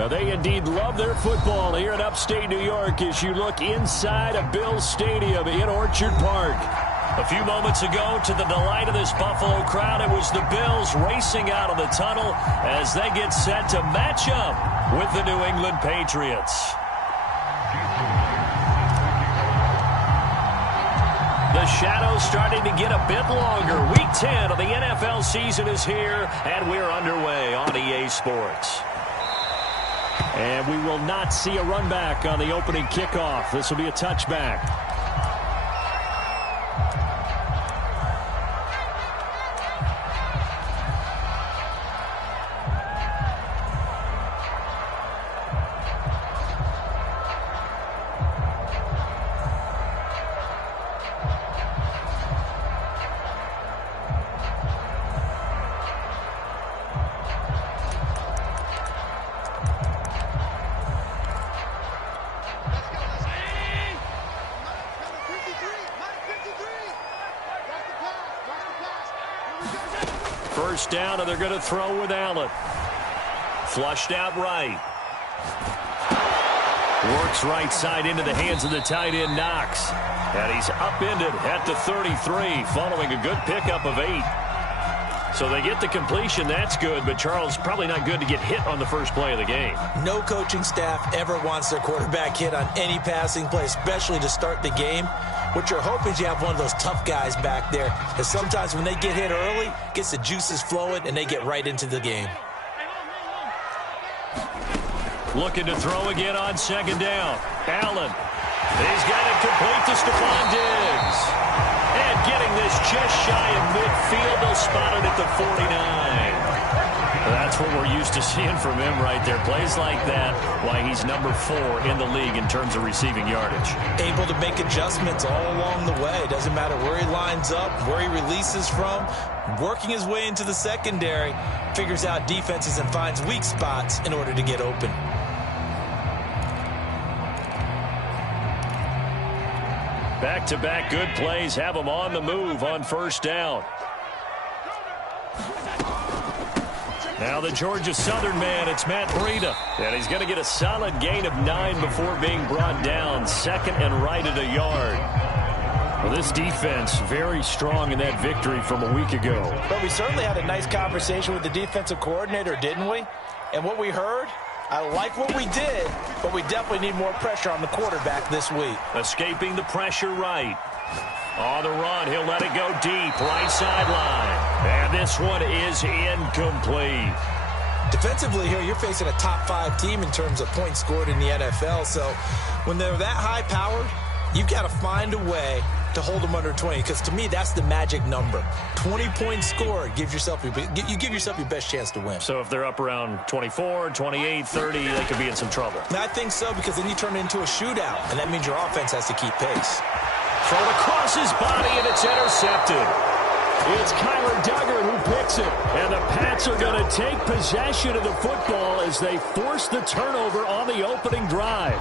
Now, they indeed love their football here in upstate New York as you look inside of Bills Stadium in Orchard Park. A few moments ago, to the delight of this Buffalo crowd, it was the Bills racing out of the tunnel as they get set to match up with the New England Patriots. The shadow's starting to get a bit longer. Week 10 of the NFL season is here, and we're underway on EA Sports. And we will not see a run back on the opening kickoff. This will be a touchback. First down, and they're going to throw with Allen. Flushed out right. Works right side into the hands of the tight end, Knox. And he's upended at the 33, following a good pickup of 8. So they get the completion. That's good, but Charles, probably not good to get hit on the first play of the game. No coaching staff ever wants their quarterback hit on any passing play, especially to start the game. What you're hoping is you have one of those tough guys back there, because sometimes when they get hit early, it gets the juices flowing, and they get right into the game. Looking to throw again on second down. Allen. He's got it complete to Stephon Diggs. And getting this just shy of midfield, they'll spot it at the 49. That's what we're used to seeing from him right there. Plays like that, why he's number 4 in the league in terms of receiving yardage. Able to make adjustments all along the way. Doesn't matter where he lines up, where he releases from. Working his way into the secondary, figures out defenses and finds weak spots in order to get open. Back-to-back good plays have him on the move on first down. Now the Georgia Southern man, it's Matt Breida. And he's going to get a solid gain of 9 before being brought down. Second and right at a yard. Well, this defense very strong in that victory from a week ago. But we certainly had a nice conversation with the defensive coordinator, didn't we? And what we heard, I like what we did, but we definitely need more pressure on the quarterback this week. Escaping the pressure right. On the run, he'll let it go deep, right sideline. And this one is incomplete. Defensively here, you're facing a top 5 team in terms of points scored in the NFL. So when they're that high-powered, you've got to find a way to hold them under 20, because to me, that's the magic number. 20 points scored, you give yourself your best chance to win. So if they're up around 24, 28, 30, they could be in some trouble. I think so, because then you turn it into a shootout, and that means your offense has to keep pace. Thrown across his body, and it's intercepted. It's Kyler Duggar who picks it. And the Pats are going to take possession of the football as they force the turnover on the opening drive.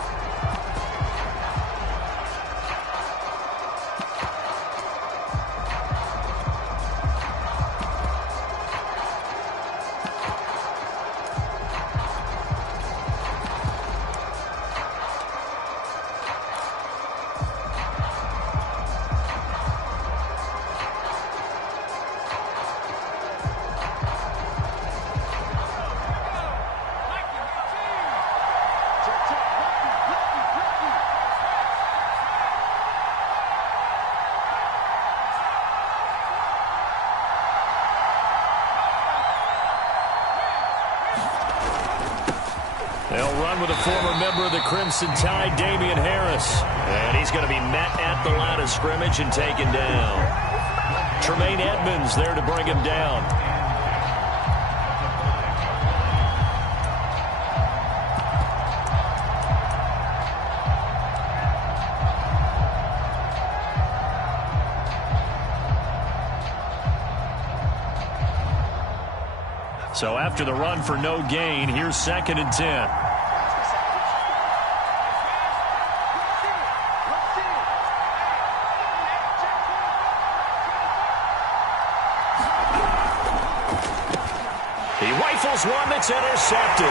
They'll run with a former member of the Crimson Tide, Damian Harris. And he's going to be met at the line of scrimmage and taken down. Tremaine Edmonds there to bring him down. So after the run for no gain, here's 2nd and 10. He rifles one that's intercepted.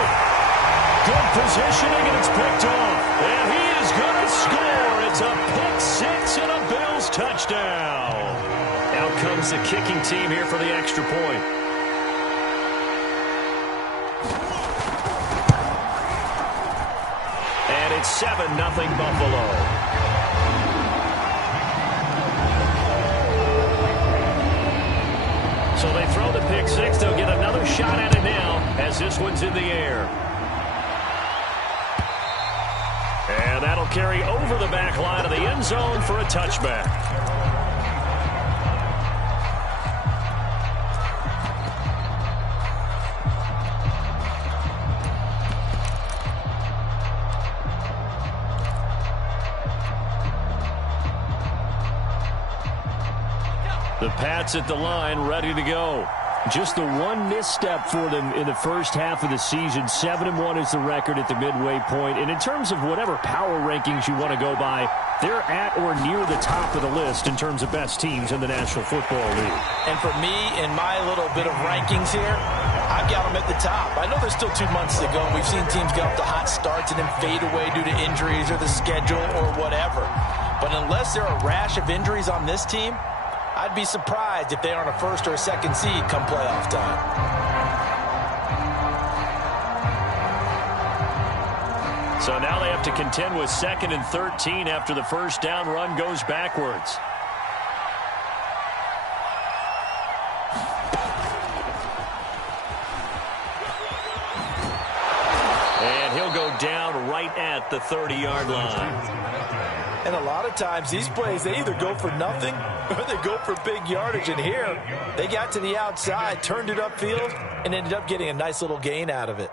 Good positioning, and it's picked off. And he is going to score. It's a pick six and a Bills touchdown. Out comes the kicking team here for the extra point. And it's 7-0 Buffalo. So they throw the pick six. They'll get another shot at it now as this one's in the air. And that'll carry over the back line of the end zone for a touchback. The Pats at the line, ready to go. Just the one misstep for them in the first half of the season. 7-1 is the record at the midway point. And in terms of whatever power rankings you want to go by, they're at or near the top of the list in terms of best teams in the National Football League. And for me, in my little bit of rankings here, I've got them at the top. I know there's still 2 months to go, and we've seen teams get off to hot starts and then fade away due to injuries or the schedule or whatever. But unless there are a rash of injuries on this team, I'd be surprised if they aren't a first or a second seed come playoff time. So now they have to contend with 2nd and 13 after the first down run goes backwards. And he'll go down right at the 30-yard line. And a lot of times, these plays, they either go for nothing or they go for big yardage. And here, they got to the outside, turned it upfield, and ended up getting a nice little gain out of it.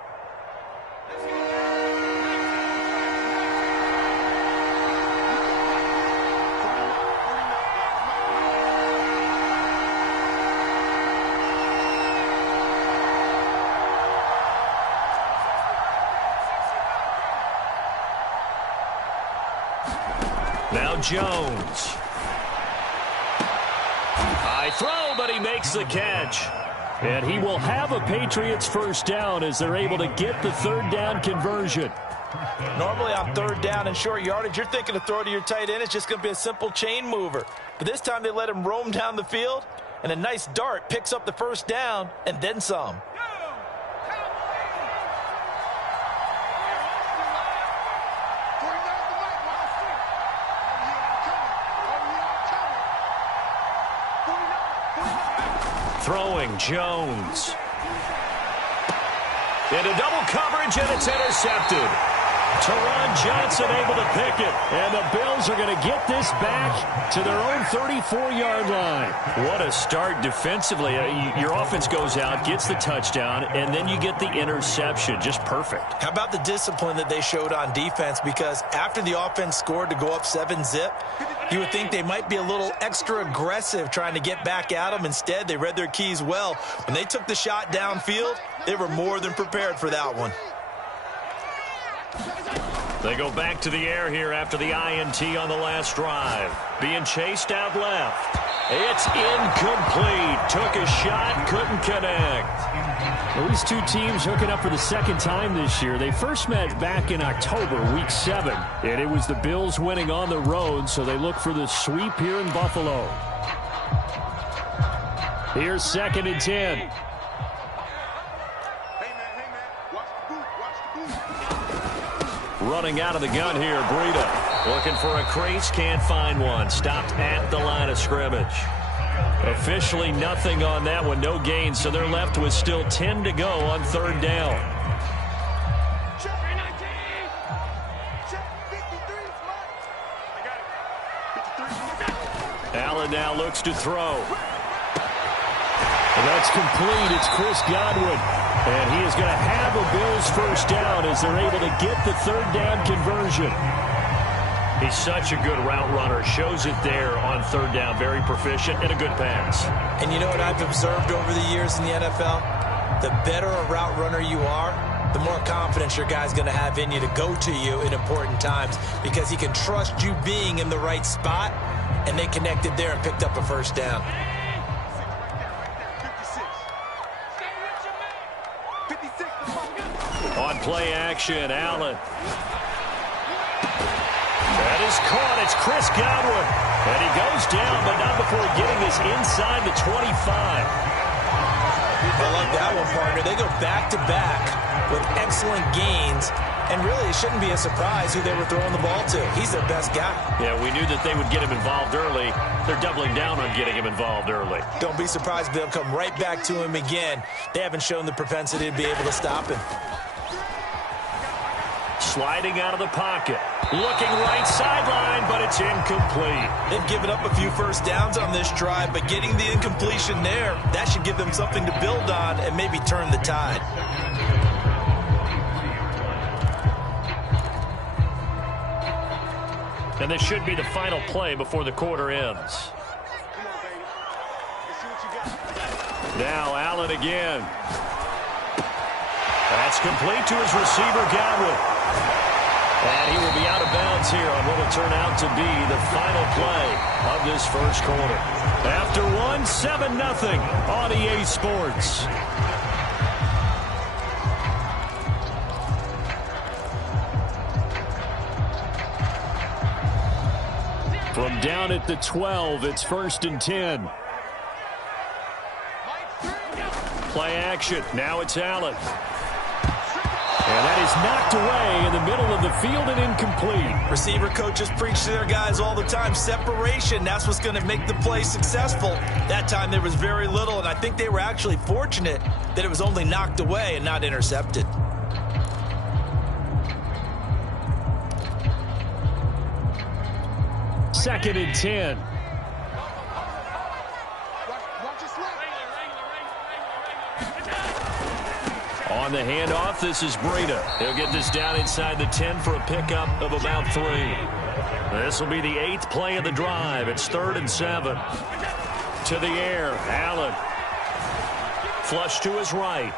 Now Jones. High throw, but he makes the catch. And he will have a Patriots first down as they're able to get the third down conversion. Normally on third down and short yardage, you're thinking to throw to your tight end. It's just going to be a simple chain mover. But this time they let him roam down the field, and a nice dart picks up the first down and then some. Throwing Jones. Into double coverage, and it's intercepted. Taron Johnson able to pick it. And the Bills are going to get this back to their own 34-yard line. What a start defensively. Your offense goes out, gets the touchdown, and then you get the interception. Just perfect. How about the discipline that they showed on defense? Because after the offense scored to go up 7-zip, you would think they might be a little extra aggressive trying to get back at them. Instead, they read their keys well. When they took the shot downfield, they were more than prepared for that one. They go back to the air here after the INT on the last drive. Being chased out left. It's incomplete. Took a shot, couldn't connect. Well, these two teams hooking up for the second time this year. They first met back in October, Week 7. And it was the Bills winning on the road, so they look for the sweep here in Buffalo. Here's 2nd and 10. Running out of the gun here, Breida. Looking for a crease, can't find one. Stopped at the line of scrimmage. Officially nothing on that one, no gain, so they're left with still 10 to go on third down. Allen now looks to throw. And that's complete. It's Chris Godwin. And he is going to have a Bills first down as they're able to get the third down conversion. He's such a good route runner. Shows it there on third down. Very proficient and a good pass. And you know what I've observed over the years in the NFL? The better a route runner you are, the more confidence your guy's going to have in you to go to you in important times because he can trust you being in the right spot, and they connected there and picked up a first down. On play action, Allen. That is caught. It's Chris Godwin. And he goes down, but not before getting this inside the 25. I like that one, partner. They go back-to-back with excellent gains. And really, it shouldn't be a surprise who they were throwing the ball to. He's their best guy. Yeah, we knew that they would get him involved early. They're doubling down on getting him involved early. Don't be surprised if they'll come right back to him again. They haven't shown the propensity to be able to stop him. Sliding out of the pocket. Looking right sideline, but it's incomplete. They've given up a few first downs on this drive, but getting the incompletion there, that should give them something to build on and maybe turn the tide. And this should be the final play before the quarter ends. Now Allen again. That's complete to his receiver, Godwin. And he will be out of bounds here on what will turn out to be the final play of this first quarter. After one, 7-0 on EA Sports. From down at the 12, it's 1st and 10. Play action. Now it's Allen. And that is knocked away in the middle of the field and incomplete. Receiver coaches preach to their guys all the time. Separation, that's what's going to make the play successful. That time there was very little, and I think they were actually fortunate that it was only knocked away and not intercepted. Second and 10. On the handoff, this is Breida. He'll get this down inside the 10 for a pickup of about 3. This will be the 8th play of the drive. It's 3rd and 7. To the air, Allen. Flush to his right.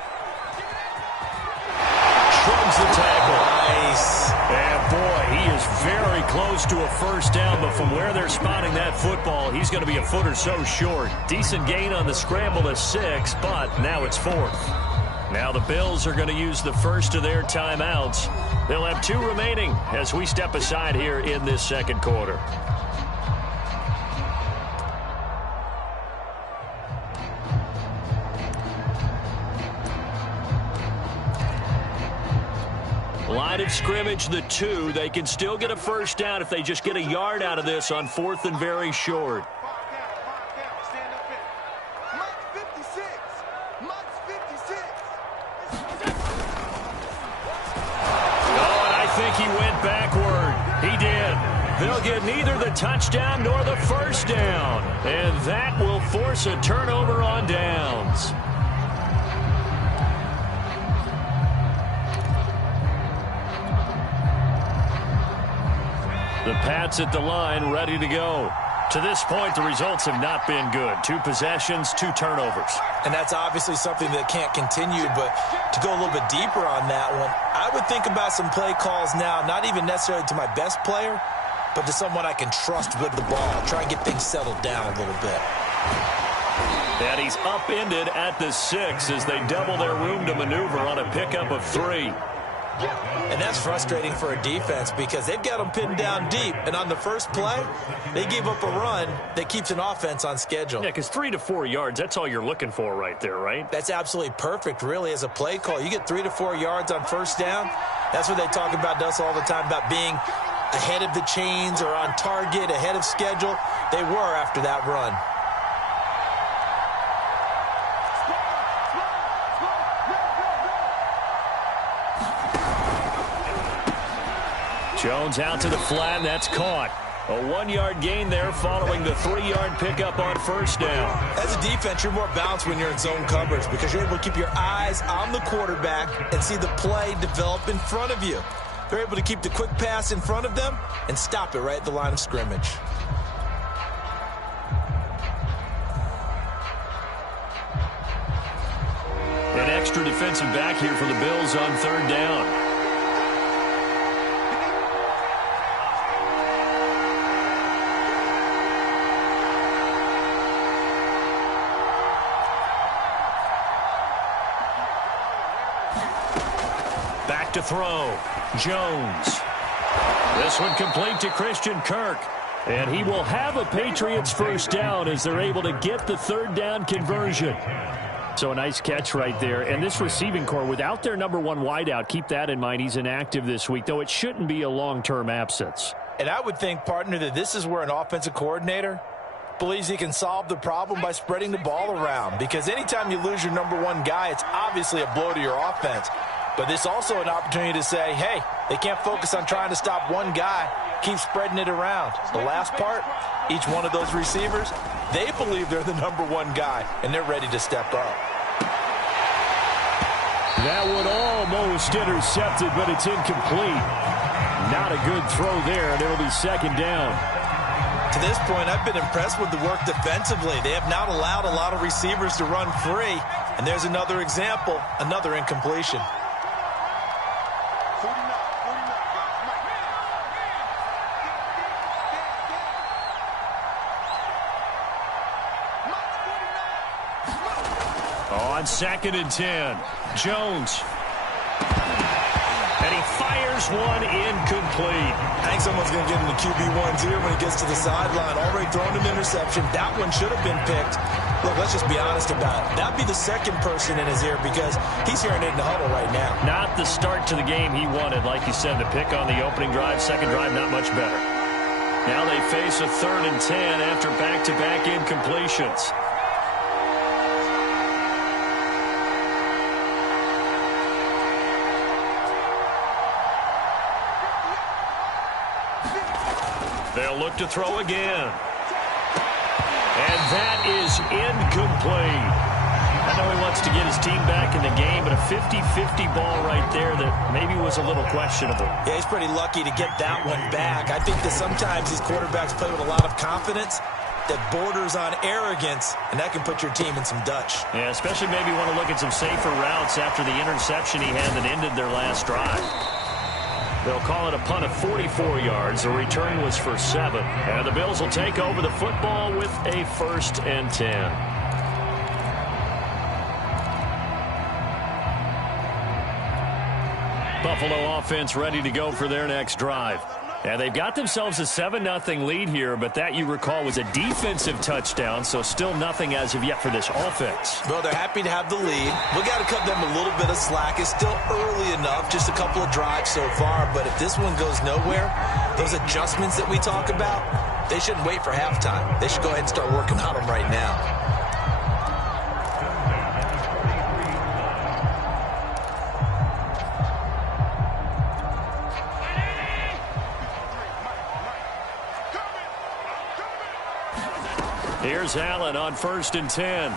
Shrugs the tackle. Nice. And boy, he is very close to a first down, but from where they're spotting that football, he's going to be a foot or so short. Decent gain on the scramble to 6, but now it's 4th. Now the Bills are going to use the first of their timeouts. They'll have 2 remaining as we step aside here in this second quarter. Line of scrimmage, the 2. They can still get a first down if they just get a yard out of this on 4th and very short. He went backward. He did. They'll get neither the touchdown nor the first down. And that will force a turnover on downs. The Pats at the line, ready to go. To this point, the results have not been good. 2 possessions, 2 turnovers. And that's obviously something that can't continue, but to go a little bit deeper on that one, I would think about some play calls now, not even necessarily to my best player, but to someone I can trust with the ball. Try and get things settled down a little bit. And he's upended at the 6 as they double their room to maneuver on a pickup of 3. And that's frustrating for a defense because they've got them pinned down deep. And on the first play, they gave up a run that keeps an offense on schedule. Yeah, because 3 to 4 yards, that's all you're looking for right there, right? That's absolutely perfect, really, as a play call. You get 3 to 4 yards on first down. That's what they talk about us all the time, about being ahead of the chains or on target, ahead of schedule. They were after that run. Jones out to the flat, and that's caught. A 1-yard gain there following the 3-yard pickup on first down. As a defense, you're more balanced when you're in zone coverage because you're able to keep your eyes on the quarterback and see the play develop in front of you. They're able to keep the quick pass in front of them and stop it right at the line of scrimmage. An extra defensive back here for the Bills on 3rd down. to throw. Jones. This one complete to Christian Kirk. And he will have a Patriots first down as they're able to get the third down conversion. So a nice catch right there. And this receiving core, without their number one wideout, keep that in mind. He's inactive this week, though it shouldn't be a long-term absence. And I would think, partner, that this is where an offensive coordinator believes he can solve the problem by spreading the ball around. Because anytime you lose your number one guy, it's obviously a blow to your offense. But this is also an opportunity to say, hey, they can't focus on trying to stop one guy. Keep spreading it around. The last part, each one of those receivers, they believe they're the number one guy, and they're ready to step up. That one almost intercepted, but it's incomplete. Not a good throw there, and it'll be second down. To this point, I've been impressed with the work defensively. They have not allowed a lot of receivers to run free, and there's another example, another incompletion. On 2nd and 10, Jones. And he fires one incomplete. I think someone's going to get in the QB1's ear when he gets to the sideline. Already thrown an interception. That one should have been picked. Look, let's just be honest about it. That'd be the second person in his ear because he's hearing it in the huddle right now. Not the start to the game he wanted. Like you said, the pick on the opening drive, second drive, not much better. Now they face a 3rd and 10 after back-to-back incompletions. They'll look to throw again. And that is incomplete. I know he wants to get his team back in the game, but a 50-50 ball right there that maybe was a little questionable. Yeah, he's pretty lucky to get that one back. I think that sometimes these quarterbacks play with a lot of confidence that borders on arrogance, and that can put your team in some Dutch. Yeah, especially maybe want to look at some safer routes after the interception he had that ended their last drive. They'll call it a punt of 44 yards. The return was for 7. And the Bills will take over the football with a 1st and 10. Buffalo offense ready to go for their next drive. And they've got themselves a 7-0 lead here, but that, you recall, was a defensive touchdown, so still nothing as of yet for this offense. Well, they're happy to have the lead. We got to cut them a little bit of slack. It's still early enough, just a couple of drives so far, but if this one goes nowhere, those adjustments that we talk about, they shouldn't wait for halftime. They should go ahead and start working on them right now. Here's Allen on 1st and 10.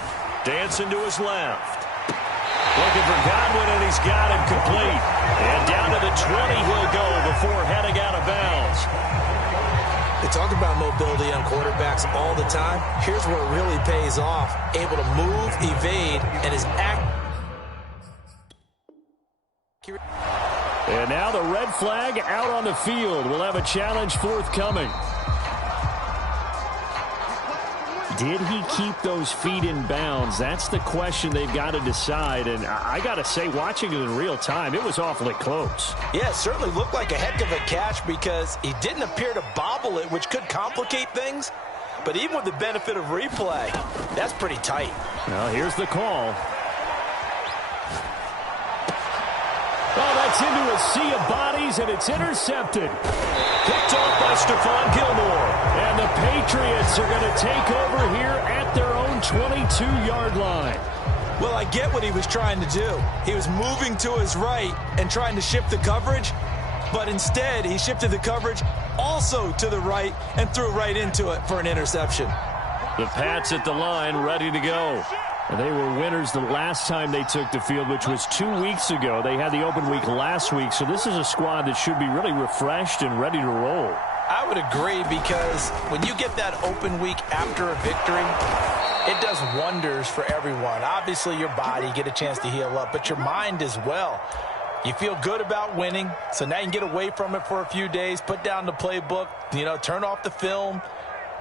Dancing to his left. Looking for Godwin, and he's got him complete. And down to the 20 he'll go before heading out of bounds. They talk about mobility on quarterbacks all the time. Here's where it really pays off. Able to move, evade, and is accurate. And now the red flag out on the field. We'll have a challenge forthcoming. Did he keep those feet in bounds? That's the question they've got to decide. And I got to say, watching it in real time, it was awfully close. Yeah, it certainly looked like a heck of a catch because he didn't appear to bobble it, which could complicate things. But even with the benefit of replay, that's pretty tight. Well, here's the call. Oh, that's into a sea of bodies, and it's intercepted. Picked off by Stephon Gilmore. And the Patriots are going to take over here at their own 22-yard line. Well, I get what he was trying to do. He was moving to his right and trying to shift the coverage, but instead he shifted the coverage also to the right and threw right into it for an interception. The Pats at the line, ready to go. They were winners the last time they took the field, which was 2 weeks ago. They had the open week last week, so this is a squad that should be really refreshed and ready to roll. I would agree because when you get that open week after a victory, it does wonders for everyone. Obviously, your body, you get a chance to heal up, but your mind as well. You feel good about winning, so now you can get away from it for a few days, put down the playbook, turn off the film.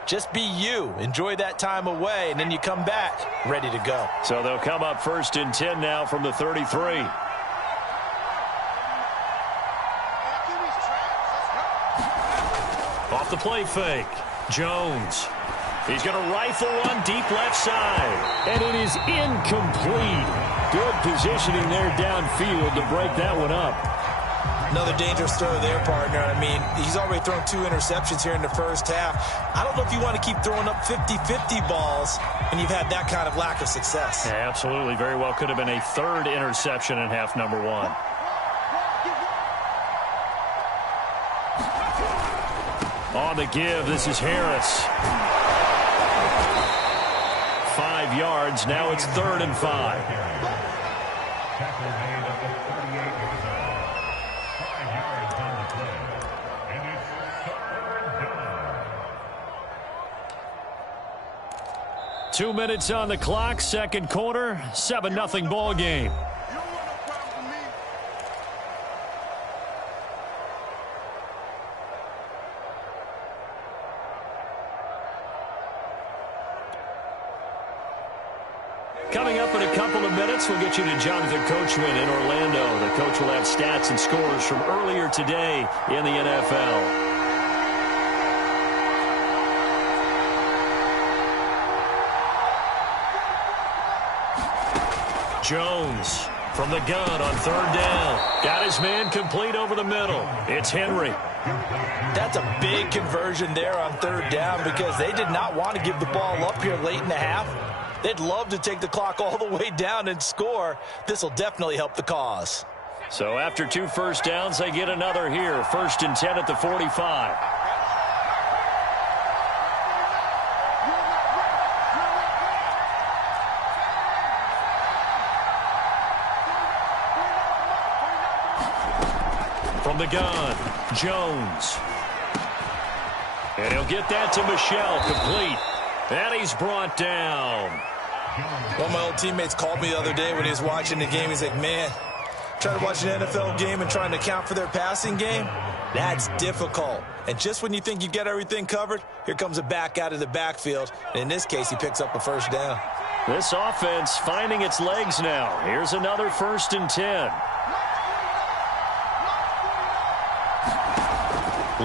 Just be you. Enjoy that time away, and then you come back ready to go. So they'll come up 1st and 10 now from the 33. off the play fake. Jones. He's going to rifle one deep left side. And it is incomplete. Good positioning there downfield to break that one up. Another dangerous throw there, partner. I mean, he's already thrown 2 interceptions here in the first half. I don't know if you want to keep throwing up 50-50 balls when you've had that kind of lack of success. Yeah, absolutely. Very well could have been a 3rd interception in half number 1. On the give, this is Harris. 5 yards. Now it's 3rd and 5. 2 minutes on the clock, second quarter, 7-0 ball game. Coming up in a couple of minutes, we'll get you to Jonathan Coachman in Orlando. The coach will have stats and scores from earlier today in the NFL. Jones from the gun on 3rd down. Got his man complete over the middle. It's Henry. That's a big conversion there on 3rd down because they did not want to give the ball up here late in the half. They'd love to take the clock all the way down and score. This will definitely help the cause. So after 2 first downs, they get another here. 1st and 10 at the 45. From the gun, Jones. And he'll get that to Michel, complete. And he's brought down. One of my old teammates called me the other day when he was watching the game. He's like, man, trying to watch an NFL game and trying to account for their passing game, that's difficult. And just when you think you get everything covered, here comes a back out of the backfield. And in this case, he picks up a 1st down. This offense finding its legs now. Here's another 1st and 10.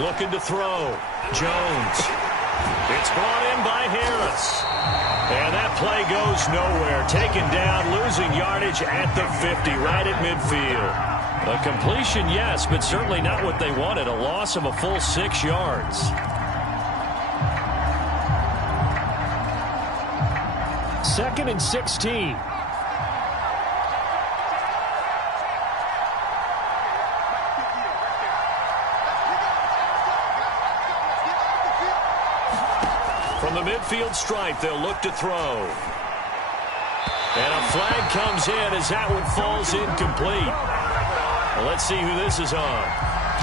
Looking to throw. Jones. It's brought in by Harris. And that play goes nowhere. Taken down, losing yardage at the 50, right at midfield. A completion, yes, but certainly not what they wanted. A loss of a full 6 yards. Second and 16. From the midfield stripe, they'll look to throw. And a flag comes in as that one falls incomplete. Well, let's see who this is on.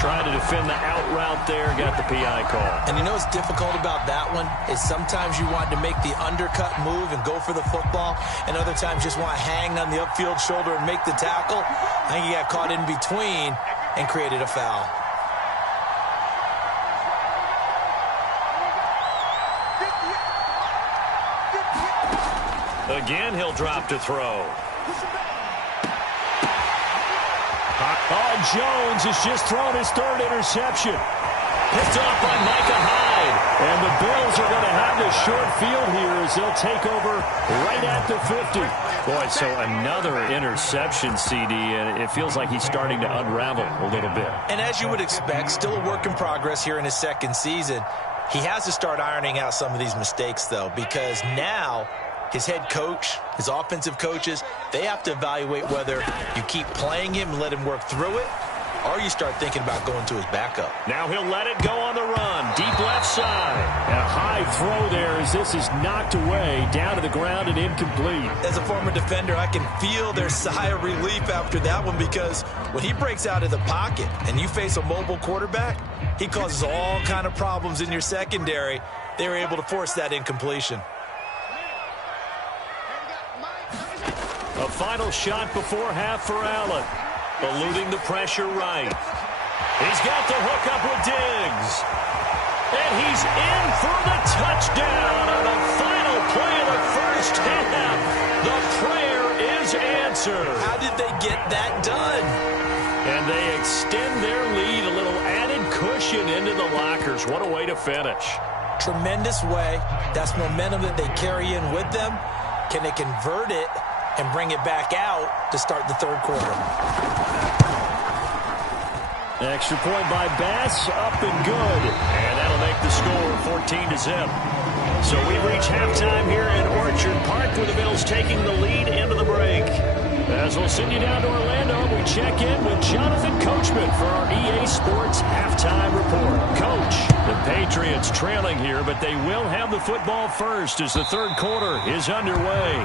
Trying to defend the out route there, got the PI call. And you know what's difficult about that one is sometimes you want to make the undercut move and go for the football, and other times just want to hang on the upfield shoulder and make the tackle. I think he got caught in between and created a foul. Again, he'll drop to throw. Oh, Jones has just thrown his 3rd interception. Picked off by Micah Hyde. And the Bills are going to have this short field here as they'll take over right at the 50. Boy, so another interception, CD, and it feels like he's starting to unravel a little bit. And as you would expect, still a work in progress here in his 2nd season. He has to start ironing out some of these mistakes, though, because now his head coach, his offensive coaches, they have to evaluate whether you keep playing him and let him work through it, or you start thinking about going to his backup. Now he'll let it go on the run. Deep left side. And a high throw there as this is knocked away, down to the ground and incomplete. As a former defender, I can feel their sigh of relief after that one because when he breaks out of the pocket and you face a mobile quarterback, he causes all kind of problems in your secondary. They were able to force that incompletion. A final shot before half for Allen. Eluding the pressure right. He's got the hook up with Diggs. And he's in for the touchdown on the final play of the first half. The prayer is answered. How did they get that done? And they extend their lead, a little added cushion possession into the lockers. What a way to finish. Tremendous way. That's momentum that they carry in with them. Can they convert it and bring it back out to start the third quarter? Extra point by Bass, up and good. And that'll make the score 14-0. So we reach halftime here in Orchard Park with the Bills taking the lead into the break. As we'll send you down to Orlando, we check in with Jonathan Coachman for our EA Sports Halftime Report. Coach, the Patriots trailing here, but they will have the football first as the third quarter is underway.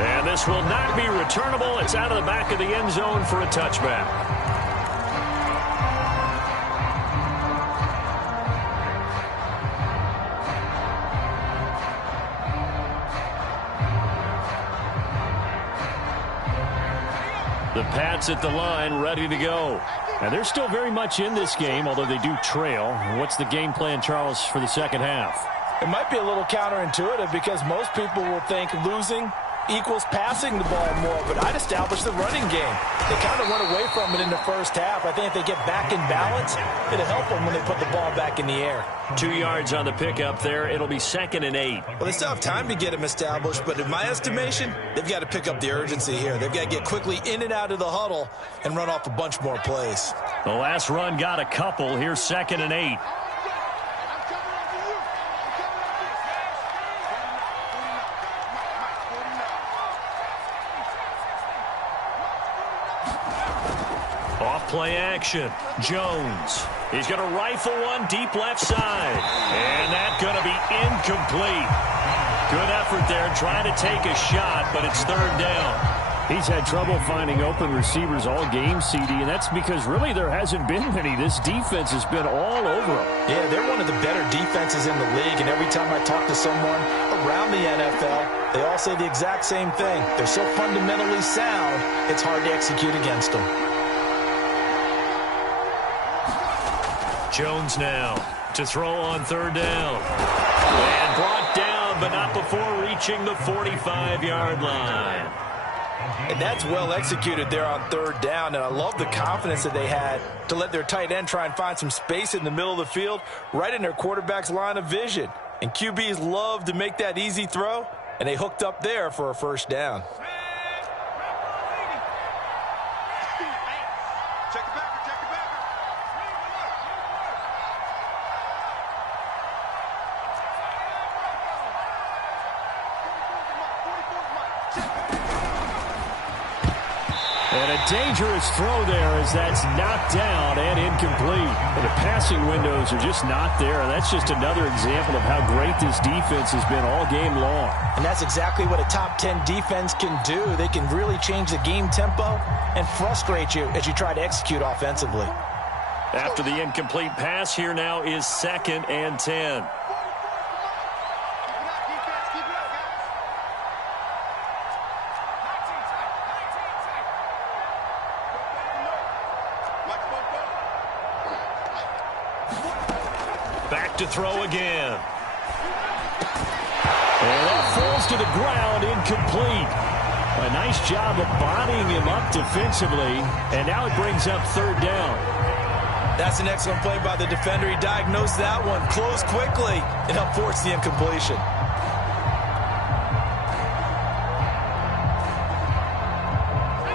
And this will not be returnable. It's out of the back of the end zone for a touchback. The Pats at the line, ready to go. And they're still very much in this game, although they do trail. What's the game plan, Charles, for the second half? It might be a little counterintuitive because most people will think losing equals passing the ball more, but I'd establish the running game. They kind of went away from it in the first half. I think if they get back in balance, it'll help them when they put the ball back in the air. 2 yards on the pickup there. It'll be 2nd and 8. Well, they still have time to get them established, but in my estimation, they've got to pick up the urgency here. They've got to get quickly in and out of the huddle and run off a bunch more plays. The last run got a couple. Here's 2nd and 8. Play action. Jones. He's going to rifle one deep left side. And that's going to be incomplete. Good effort there trying to take a shot, but it's third down. He's had trouble finding open receivers all game, CD, and that's because really there hasn't been many. This defense has been all over them. Yeah, they're one of the better defenses in the league, and every time I talk to someone around the NFL, they all say the exact same thing. They're so fundamentally sound, it's hard to execute against them. Jones now to throw on third down. And brought down, but not before reaching the 45-yard line. And that's well executed there on third down, and I love the confidence that they had to let their tight end try and find some space in the middle of the field, right in their quarterback's line of vision. And QBs love to make that easy throw, and they hooked up there for a first down. Dangerous throw there as that's knocked down and incomplete. And the passing windows are just not there. And that's just another example of how great this defense has been all game long. And that's exactly what a top 10 defense can do. They can really change the game tempo and frustrate you as you try to execute offensively. After the incomplete pass, here now is 2nd and 10. To throw again. And that falls to the ground, incomplete. A nice job of bodying him up defensively, and now it brings up third down. That's an excellent play by the defender. He diagnosed that one, closed quickly, and helped force the incompletion.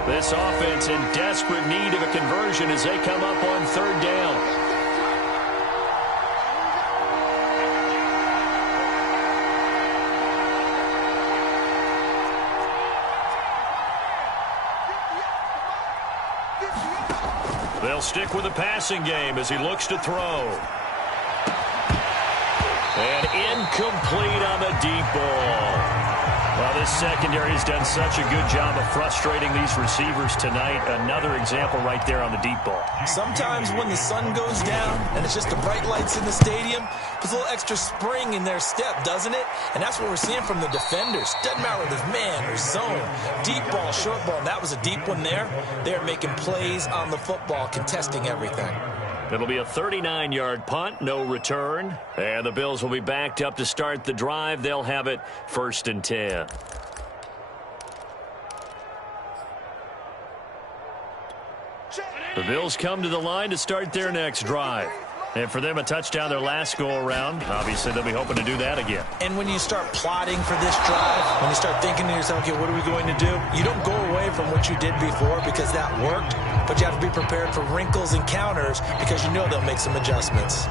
This offense in desperate need of a conversion as they come up on third down. They'll stick with the passing game as he looks to throw. And incomplete on the deep ball. Well, this secondary has done such a good job of frustrating these receivers tonight. Another example right there on the deep ball. Sometimes when the sun goes down and it's just the bright lights in the stadium, there's a little extra spring in their step, doesn't it? And that's what we're seeing from the defenders. Doesn't matter whether it's man or zone. Deep ball, short ball, and that was a deep one there. They're making plays on the football, contesting everything. It'll be a 39-yard punt, no return. And the Bills will be backed up to start the drive. They'll have it 1st and 10. The Bills come to the line to start their next drive. And for them, a touchdown their last go-around. Obviously, they'll be hoping to do that again. And when you start plotting for this drive, when you start thinking to yourself, okay, what are we going to do? You don't go away from what you did before because that worked, but you have to be prepared for wrinkles and counters because you know they'll make some adjustments.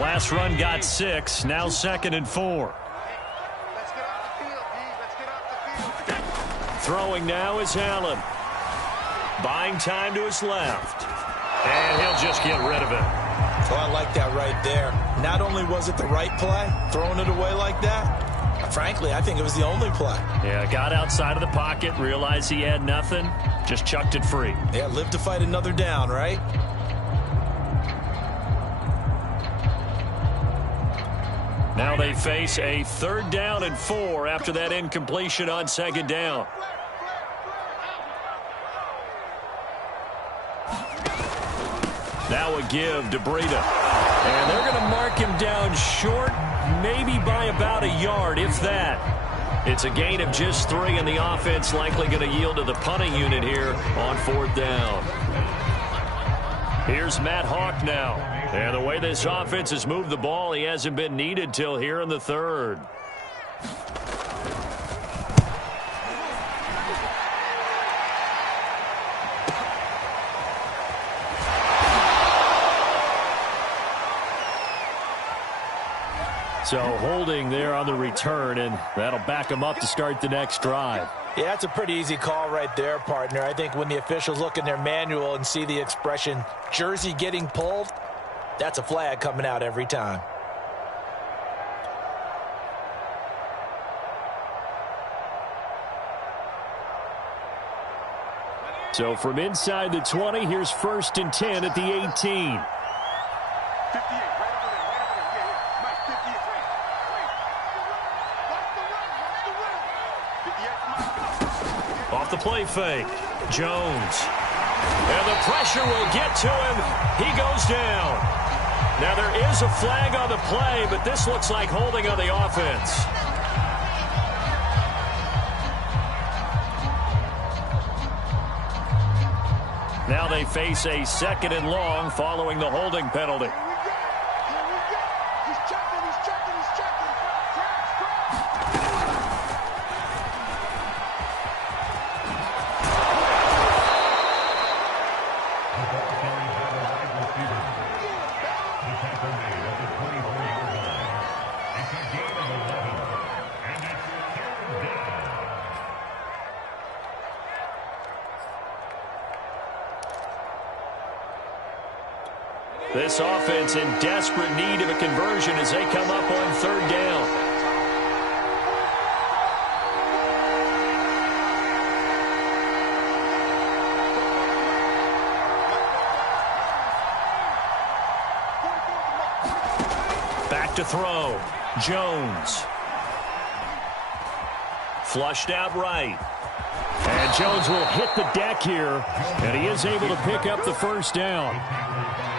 Last run got 6. Now 2nd and 4. Throwing now is Allen. Buying time to his left. And he'll just get rid of it. Oh, I like that right there. Not only was it the right play, throwing it away like that, frankly, I think it was the only play. Yeah, got outside of the pocket, realized he had nothing, just chucked it free. Yeah, live to fight another down, right? Now they face a 3rd down and 4 after that incompletion on 2nd down. Now a give to Breida. And they're going to mark him down short, maybe by about a yard, if that. It's a gain of just 3, and the offense likely going to yield to the punting unit here on 4th down. Here's Matt Hawk now. And the way this offense has moved the ball, he hasn't been needed till here in the 3rd. So holding there on the return, and that'll back him up to start the next drive. Yeah, that's a pretty easy call right there, partner. I think when the officials look in their manual and see the expression, jersey getting pulled, that's a flag coming out every time. So from inside the 20, here's 1st and 10 at the 18. Off the play fake, Jones. And the pressure will get to him. He goes down. Now there is a flag on the play, but this looks like holding on the offense. Now they face a 2nd and long following the holding penalty. This offense in desperate need of a conversion as they come up on 3rd down. Back to throw. Jones. Flushed out right. And Jones will hit the deck here, and he is able to pick up the 1st down.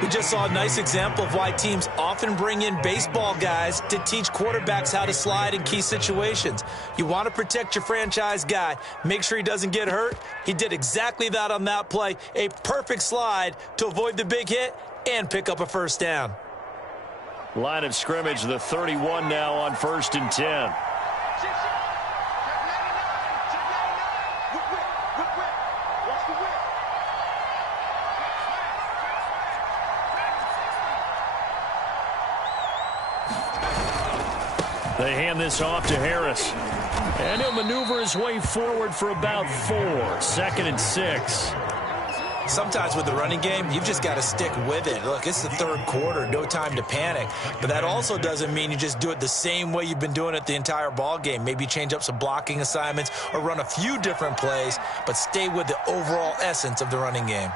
We just saw a nice example of why teams often bring in baseball guys to teach quarterbacks how to slide in key situations. You want to protect your franchise guy. Make sure he doesn't get hurt. He did exactly that on that play. A perfect slide to avoid the big hit and pick up a 1st down. Line of scrimmage, the 31 now on 1st and 10. They hand this off to Harris. And he'll maneuver his way forward for about 4. 2nd and 6. Sometimes with the running game, you've just got to stick with it. Look, it's the 3rd quarter, no time to panic. But that also doesn't mean you just do it the same way you've been doing it the entire ball game. Maybe change up some blocking assignments or run a few different plays, but stay with the overall essence of the running game.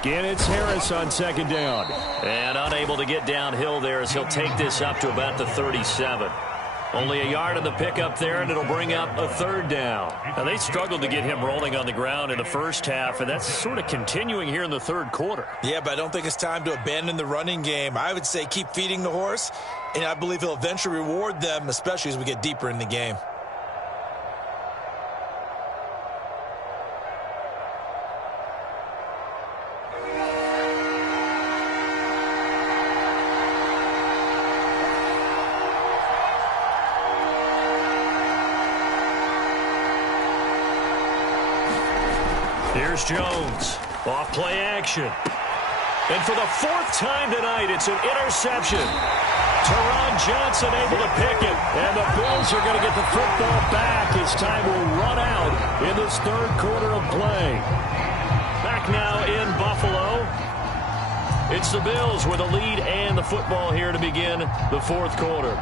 Again, it's Harris on second down. And unable to get downhill there as he'll take this up to about the 37. Only a yard on the pickup there, and it'll bring up a third down. Now, they struggled to get him rolling on the ground in the first half, and that's sort of continuing here in the third quarter. Yeah, but I don't think it's time to abandon the running game. I would say keep feeding the horse, and I believe he'll eventually reward them, especially as we get deeper in the game. Here's Jones. Off play action. And for the fourth time tonight, it's an interception. Teron Johnson able to pick it. And the Bills are going to get the football back as time will run out in this third quarter of play. Back now in Buffalo. It's the Bills with a lead and the football here to begin the fourth quarter.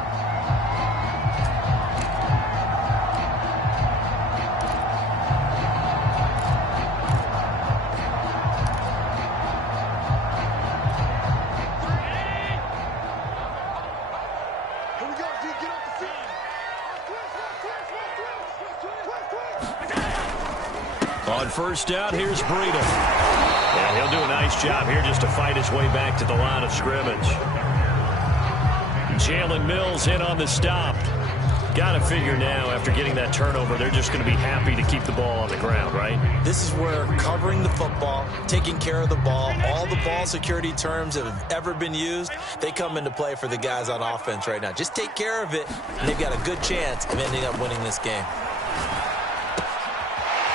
On first down, here's Breida. And he'll do a nice job here just to fight his way back to the line of scrimmage. Jalen Mills in on the stop. Got to figure now, after getting that turnover, they're just going to be happy to keep the ball on the ground, right? This is where covering the football, taking care of the ball, all the ball security terms that have ever been used, they come into play for the guys on offense right now. Just take care of it, and they've got a good chance of ending up winning this game.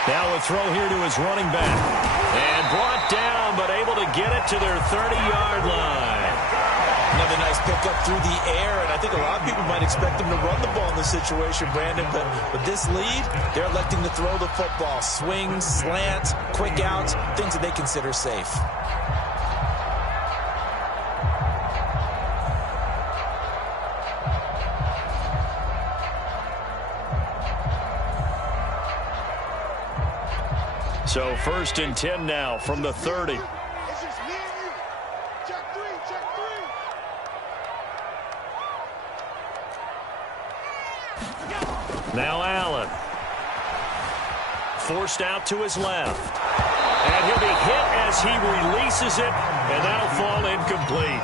Now a throw here to his running back. And brought down, but able to get it to their 30-yard line. Another nice pickup through the air, and I think a lot of people might expect them to run the ball in this situation, Brandon, but with this lead, they're electing to throw the football. Swings, slants, quick outs, things that they consider safe. So first and 10 now from the 30. Now Allen. Forced out to his left. And he'll be hit as he releases it, and that'll fall incomplete.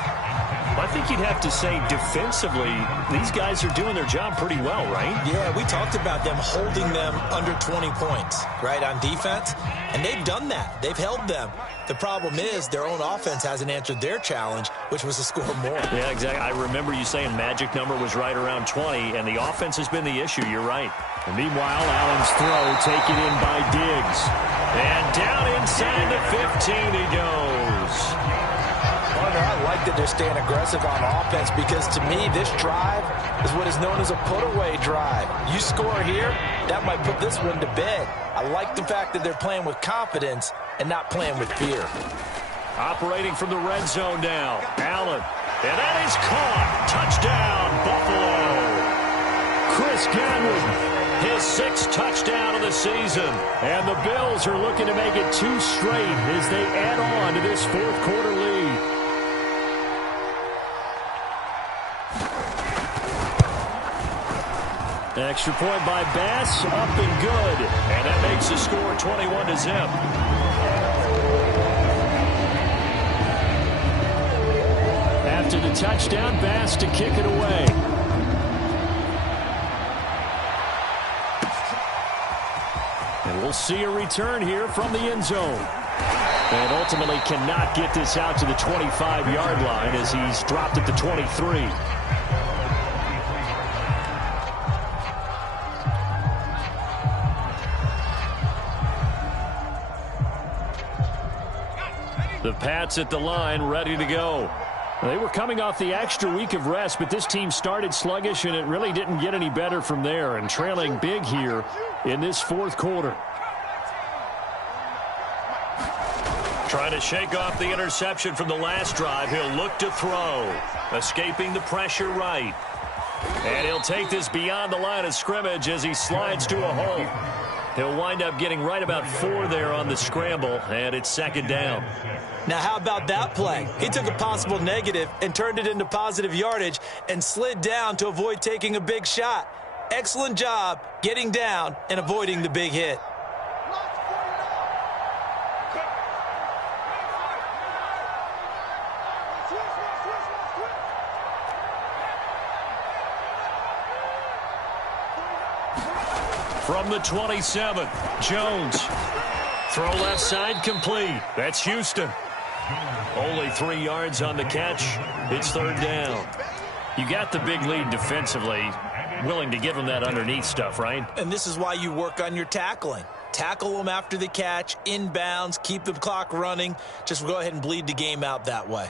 I think you'd have to say defensively, these guys are doing their job pretty well, right? Yeah, we talked about them holding them under 20 points, right, on defense, and they've done that. They've held them. The problem is their own offense hasn't answered their challenge, which was to score more. Yeah, exactly. I remember you saying magic number was right around 20, and the offense has been the issue. You're right. And meanwhile, Allen's throw taken in by Diggs. And down inside the 15 he goes. I like that they're staying aggressive on offense because, to me, this drive is what is known as a put-away drive. You score here, that might put this one to bed. I like the fact that they're playing with confidence and not playing with fear. Operating from the red zone now, Allen. And that is caught. Touchdown, Buffalo. Chris Godwin. His sixth touchdown of the season. And the Bills are looking to make it 2 straight as they add on to this fourth quarter lead. Extra point by Bass, up and good. And that makes the score 21-0. After the touchdown, Bass to kick it away. And we'll see a return here from the end zone. And ultimately cannot get this out to the 25-yard line as he's dropped at the 23. The Pats at the line, ready to go. They were coming off the extra week of rest, but this team started sluggish, and it really didn't get any better from there, and trailing big here in this fourth quarter. Trying to shake off the interception from the last drive. He'll look to throw. Escaping the pressure right. And he'll take this beyond the line of scrimmage as he slides to a hole. He'll wind up getting right about 4 there on the scramble, and it's 2nd down. Now, how about that play? He took a possible negative and turned it into positive yardage and slid down to avoid taking a big shot. Excellent job getting down and avoiding the big hit. From the 27, Jones. Throw left side complete. That's Houston. Only 3 yards on the catch. It's 3rd down. You got the big lead defensively. Willing to give them that underneath stuff, right? And this is why you work on your tackling. Tackle them after the catch, inbounds, keep the clock running. Just go ahead and bleed the game out that way.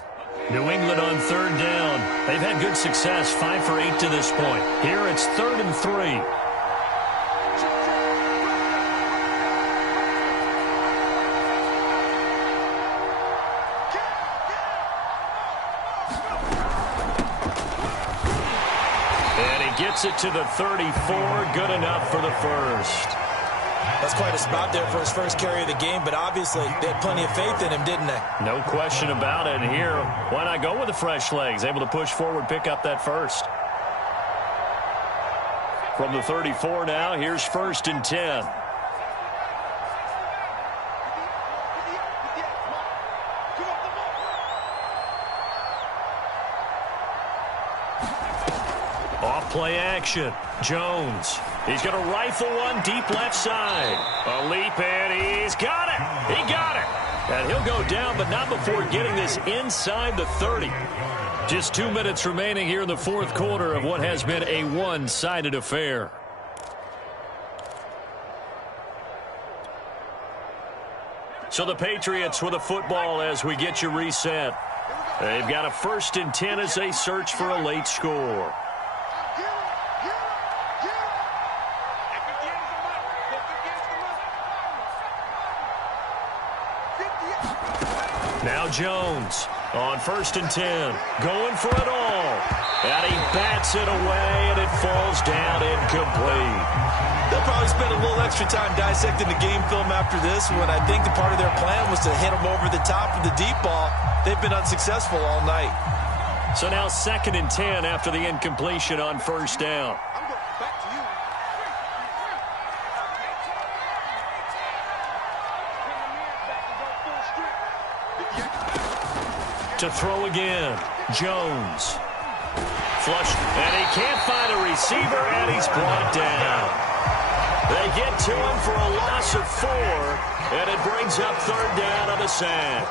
New England on 3rd down. They've had good success, 5 for 8 to this point. Here it's 3rd and 3. Gets it to the 34. Good enough for the first. That's quite a spot there for his first carry of the game, but obviously they had plenty of faith in him, didn't they? No question about it. And here, why not go with the fresh legs? Able to push forward, pick up that first. From the 34 now, here's 1st and 10. Play action. Jones. He's going to rifle one deep left side. A leap, and he's got it. He got it. And he'll go down, but not before getting this inside the 30. Just 2 minutes remaining here in the 4th quarter of what has been a one-sided affair. So the Patriots with a football as we get you reset. They've got a 1st and 10 as they search for a late score. Now Jones on 1st and 10, going for it all. And he bats it away, and it falls down incomplete. They'll probably spend a little extra time dissecting the game film after this when I think the part of their plan was to hit him over the top of the deep ball. They've been unsuccessful all night. So now 2nd and 10 after the incompletion on 1st down. To throw again, Jones. Flushed, and he can't find a receiver, and he's brought down. They get to him for a loss of 4, and it brings up 3rd down on a sack.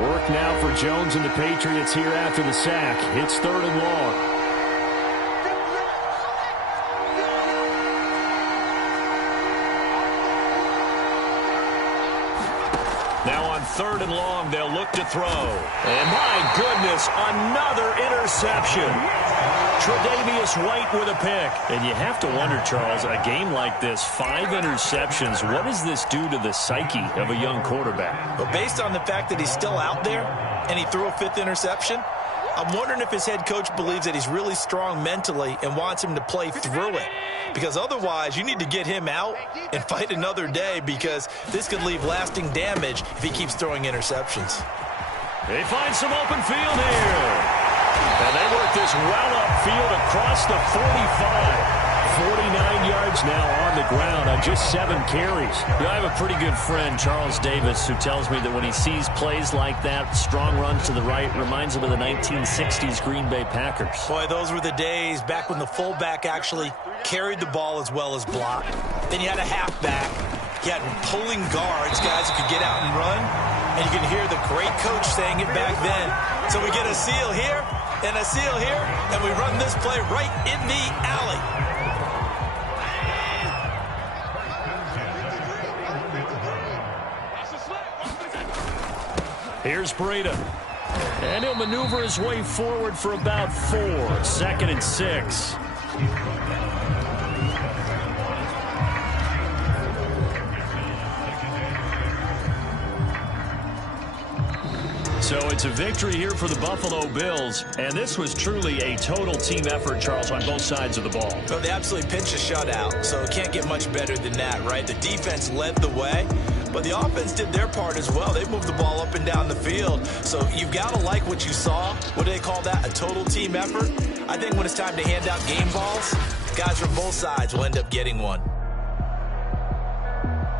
Work now for Jones and the Patriots here after the sack. It's 3rd and long. Now on 3rd and long, they'll look to throw. And my goodness, another interception. Tre'Davious White with a pick. And you have to wonder, Charles, a game like this, 5 interceptions, what does this do to the psyche of a young quarterback? But based on the fact that he's still out there and he threw a 5th interception, I'm wondering if his head coach believes that he's really strong mentally and wants him to play through it. Because otherwise, you need to get him out and fight another day, because this could leave lasting damage if he keeps throwing interceptions. They find some open field here. And they work this well upfield across the 45. 49 yards now on the ground on just 7 carries. I have a pretty good friend, Charles Davis, who tells me that when he sees plays like that, strong runs to the right, reminds him of the 1960s Green Bay Packers. Boy, those were the days back when the fullback actually carried the ball as well as blocked. Then you had a halfback. You had pulling guards, guys who could get out and run. And you can hear the great coach saying it back then. So we get a seal here and a seal here, and we run this play right in the alley. Here's Breida. And he'll maneuver his way forward for about 4. 2nd and 6. So it's a victory here for the Buffalo Bills, and this was truly a total team effort, Charles, on both sides of the ball. Well, they absolutely pitched a shutout, so it can't get much better than that, right? The defense led the way, but the offense did their part as well. They moved the ball up and down the field, so you've got to like what you saw. What do they call that? A total team effort? I think when it's time to hand out game balls, guys from both sides will end up getting one.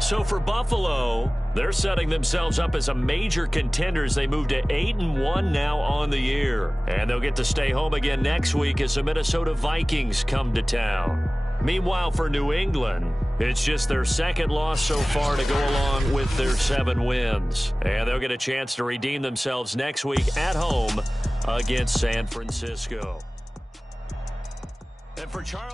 So for Buffalo, they're setting themselves up as a major contender as they move to 8-1 now on the year. And they'll get to stay home again next week as the Minnesota Vikings come to town. Meanwhile, for New England, it's just their second loss so far to go along with their 7 wins. And they'll get a chance to redeem themselves next week at home against San Francisco. And for Charles